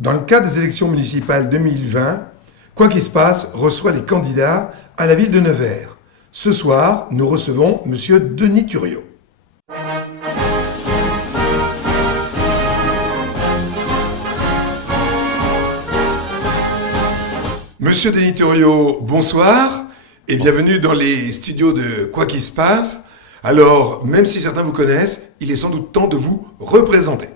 Dans le cadre des élections municipales 2020, Quoi qu'il se passe reçoit les candidats à la ville de Nevers. Ce soir, nous recevons Monsieur Denis Thuriot. Monsieur Denis Thuriot, bonsoir et bienvenue dans les studios de Quoi qu'il se passe. Alors, même si certains vous connaissent, il est sans doute temps de vous représenter.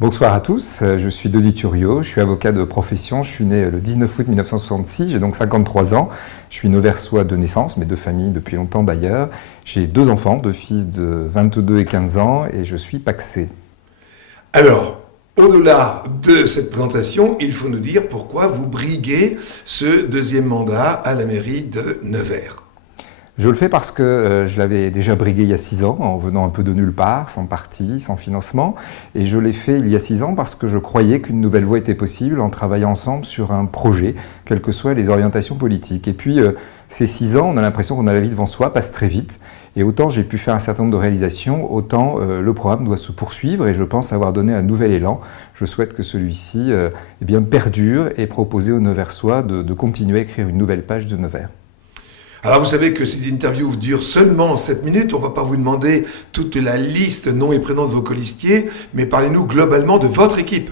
Bonsoir à tous, je suis Denis Thuriot, je suis avocat de profession, je suis né le 19 août 1966, j'ai donc 53 ans, je suis neversois de naissance, mais de famille depuis longtemps d'ailleurs. J'ai 2 enfants, 2 fils de 22 et 15 ans et je suis pacsé. Alors, au-delà de cette présentation, il faut nous dire pourquoi vous briguez ce 2e mandat à la mairie de Nevers. Je le fais parce que je l'avais déjà brigué il y a 6 ans, en venant un peu de nulle part, sans parti, sans financement. Et je l'ai fait il y a 6 ans parce que je croyais qu'une nouvelle voie était possible en travaillant ensemble sur un projet, quelles que soient les orientations politiques. Et puis, ces 6 ans, on a l'impression qu'on a la vie devant soi, passe très vite. Et autant j'ai pu faire un certain nombre de réalisations, autant le programme doit se poursuivre et je pense avoir donné un nouvel élan. Je souhaite que celui-ci perdure et proposer aux Neversois de continuer à écrire une nouvelle page de Nevers. Alors vous savez que cette interview dure seulement 7 minutes, on ne va pas vous demander toute la liste, nom et prénom de vos colistiers, mais parlez-nous globalement de votre équipe.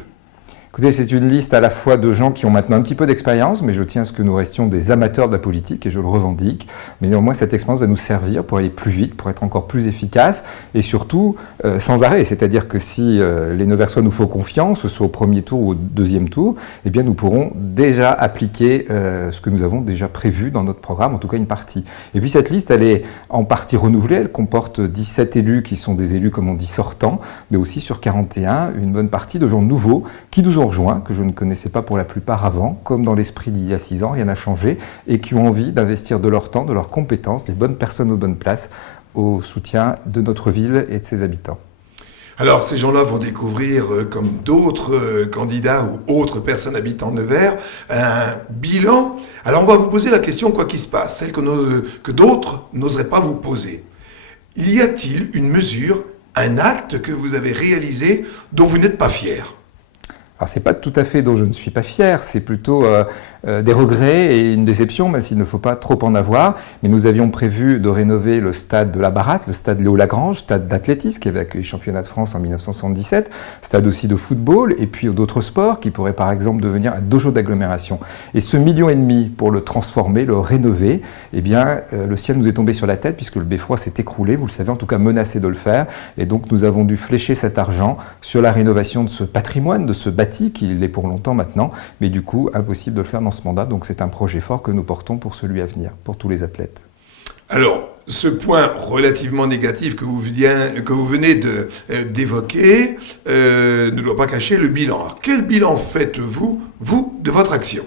Écoutez, c'est une liste à la fois de gens qui ont maintenant un petit peu d'expérience, mais je tiens à ce que nous restions des amateurs de la politique et je le revendique. Mais néanmoins, cette expérience va nous servir pour aller plus vite, pour être encore plus efficace et surtout sans arrêt. C'est-à-dire que si les Neversois nous font confiance, que ce soit au premier tour ou au 2e tour, eh bien nous pourrons déjà appliquer ce que nous avons déjà prévu dans notre programme, en tout cas une partie. Et puis cette liste, elle est en partie renouvelée. Elle comporte 17 élus qui sont des élus, comme on dit, sortants, mais aussi sur 41, une bonne partie de gens nouveaux qui nous ont rejoints, que je ne connaissais pas pour la plupart avant, comme dans l'esprit d'il y a 6 ans, rien n'a changé, et qui ont envie d'investir de leur temps, de leurs compétences, les bonnes personnes aux bonnes places, au soutien de notre ville et de ses habitants. Alors ces gens-là vont découvrir, comme d'autres candidats ou autres personnes habitant Nevers, un bilan. Alors on va vous poser la question quoi qu'il se passe, celle que d'autres n'oseraient pas vous poser. Y a-t-il une mesure, un acte que vous avez réalisé dont vous n'êtes pas fier ? Alors, ce n'est pas tout à fait dont je ne suis pas fier, c'est plutôt des regrets et une déception, même s'il ne faut pas trop en avoir. Mais nous avions prévu de rénover le stade de la Baratte, le stade Léo Lagrange, stade d'athlétisme qui avait accueilli le championnat de France en 1977, stade aussi de football et puis d'autres sports qui pourraient par exemple devenir un dojo d'agglomération. Et ce 1,5 million pour le transformer, le rénover, eh bien, le ciel nous est tombé sur la tête puisque le beffroi s'est écroulé, vous le savez, en tout cas menacé de le faire. Et donc nous avons dû flécher cet argent sur la rénovation de ce patrimoine, de ce bâtiment qui l'est pour longtemps maintenant, mais du coup, impossible de le faire dans ce mandat. Donc c'est un projet fort que nous portons pour celui à venir, pour tous les athlètes. Alors, ce point relativement négatif que vous venez d'évoquer ne doit pas cacher le bilan. Alors, quel bilan faites-vous, vous, de votre action ?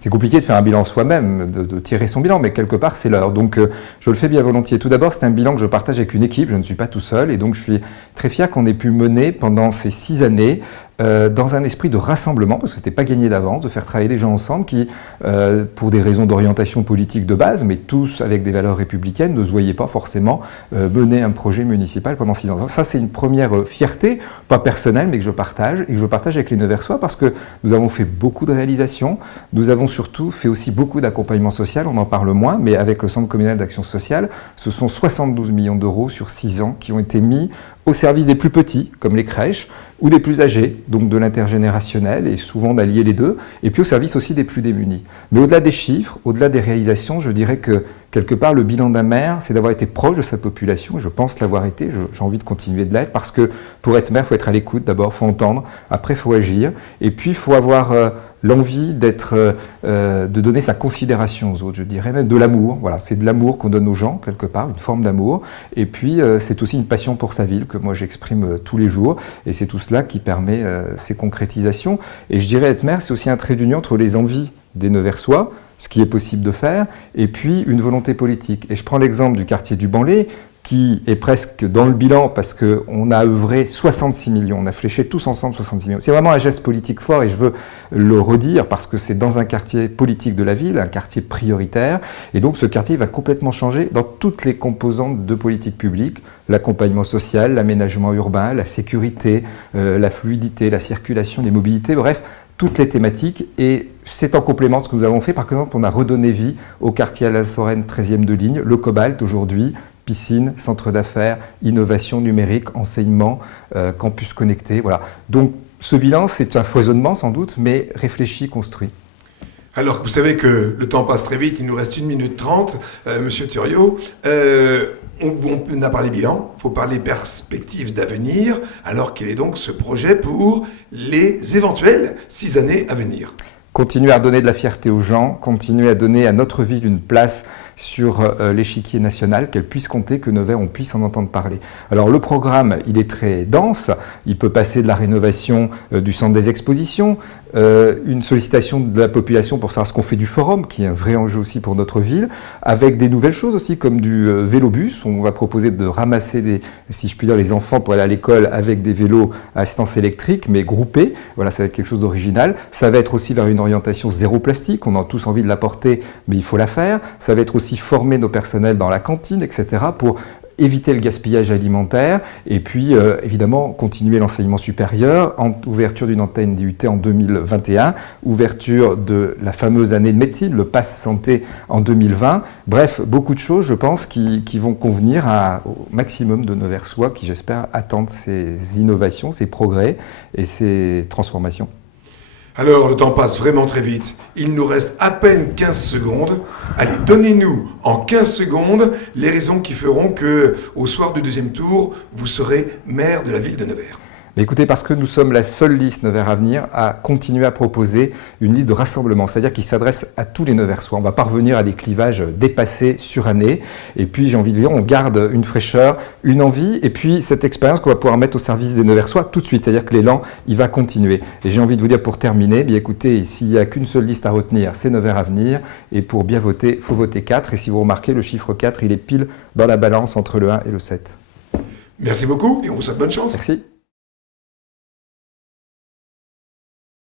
C'est compliqué de faire un bilan soi-même, de tirer son bilan, mais quelque part c'est l'heure. Donc je le fais bien volontiers. Tout d'abord, c'est un bilan que je partage avec une équipe, je ne suis pas tout seul, et donc je suis très fier qu'on ait pu mener pendant ces 6 années dans un esprit de rassemblement, parce que ce n'était pas gagné d'avance, de faire travailler des gens ensemble qui, pour des raisons d'orientation politique de base, mais tous avec des valeurs républicaines, ne se voyaient pas forcément mener un projet municipal pendant 6 ans. Ça, c'est une première fierté, pas personnelle, mais que je partage, et que je partage avec les Neversois, parce que nous avons fait beaucoup de réalisations, nous avons surtout fait aussi beaucoup d'accompagnement social, on en parle moins, mais avec le Centre communal d'action sociale, ce sont 72 millions d'euros sur 6 ans qui ont été mis au service des plus petits, comme les crèches, ou des plus âgés, donc de l'intergénérationnel, et souvent d'allier les deux, et puis au service aussi des plus démunis. Mais au-delà des chiffres, au-delà des réalisations, je dirais que quelque part, le bilan d'un maire, c'est d'avoir été proche de sa population, et je pense l'avoir été, j'ai envie de continuer de l'être, parce que pour être maire, il faut être à l'écoute d'abord, il faut entendre, après il faut agir, et puis il faut avoir l'envie de donner sa considération aux autres, je dirais même de l'amour. Voilà, c'est de l'amour qu'on donne aux gens, quelque part, une forme d'amour. Et puis, c'est aussi une passion pour sa ville que moi j'exprime tous les jours. Et c'est tout cela qui permet ces concrétisations. Et je dirais être maire, c'est aussi un trait d'union entre les envies des Neversois, ce qui est possible de faire, et puis une volonté politique. Et je prends l'exemple du quartier du Banlay. qui est presque dans le bilan parce qu'on a œuvré 66 millions, on a fléché tous ensemble 66 millions. C'est vraiment un geste politique fort et je veux le redire parce que c'est dans un quartier politique de la ville, un quartier prioritaire, et donc ce quartier va complètement changer dans toutes les composantes de politique publique, l'accompagnement social, l'aménagement urbain, la sécurité, la fluidité, la circulation, les mobilités, bref, toutes les thématiques, et c'est en complément de ce que nous avons fait. Par exemple, on a redonné vie au quartier Alain-Soren 13e de ligne, le Cobalt aujourd'hui, piscine, centre d'affaires, innovation numérique, enseignement, campus connecté, voilà. Donc ce bilan, c'est un foisonnement sans doute, mais réfléchi, construit. Alors que vous savez que le temps passe très vite, il nous reste 1 minute 30, Monsieur Thuriot, on a parlé bilan, il faut parler perspective d'avenir, alors quel est donc ce projet pour les éventuelles 6 années à venir ? Continuer à donner de la fierté aux gens, continuer à donner à notre ville une place sur l'échiquier national, qu'elle puisse compter, que Nevers, on puisse en entendre parler. Alors le programme, il est très dense, il peut passer de la rénovation du centre des expositions, une sollicitation de la population pour savoir ce qu'on fait du forum, qui est un vrai enjeu aussi pour notre ville, avec des nouvelles choses aussi comme du vélobus. On va proposer de ramasser, si je puis dire, les enfants pour aller à l'école avec des vélos à assistance électrique, mais groupés. Voilà, ça va être quelque chose d'original. Ça va être aussi vers une orientation zéro plastique. On a tous envie de la porter, mais il faut la faire. Ça va être aussi former nos personnels dans la cantine, etc., pour éviter le gaspillage alimentaire et puis évidemment continuer l'enseignement supérieur, ouverture d'une antenne d'IUT en 2021, ouverture de la fameuse année de médecine, le Pass Santé en 2020. Bref, beaucoup de choses, je pense, qui vont convenir au maximum de Neversois qui, j'espère, attendent ces innovations, ces progrès et ces transformations. Alors, le temps passe vraiment très vite. Il nous reste à peine 15 secondes. Allez, donnez-nous en 15 secondes les raisons qui feront que, au soir du 2e tour, vous serez maire de la ville de Nevers. Mais écoutez, parce que nous sommes la seule liste Nevers Avenir à continuer à proposer une liste de rassemblement, c'est-à-dire qui s'adresse à tous les Neversois. On va pas revenir à des clivages dépassés, surannés. Et puis, j'ai envie de dire, on garde une fraîcheur, une envie, et puis cette expérience qu'on va pouvoir mettre au service des Neversois tout de suite. C'est-à-dire que l'élan, il va continuer. Et j'ai envie de vous dire pour terminer, bien écoutez, s'il n'y a qu'une seule liste à retenir, c'est Nevers Avenir. Et pour bien voter, il faut voter 4. Et si vous remarquez, le chiffre 4, il est pile dans la balance entre le 1 et le 7. Merci beaucoup et on vous souhaite bonne chance. Merci.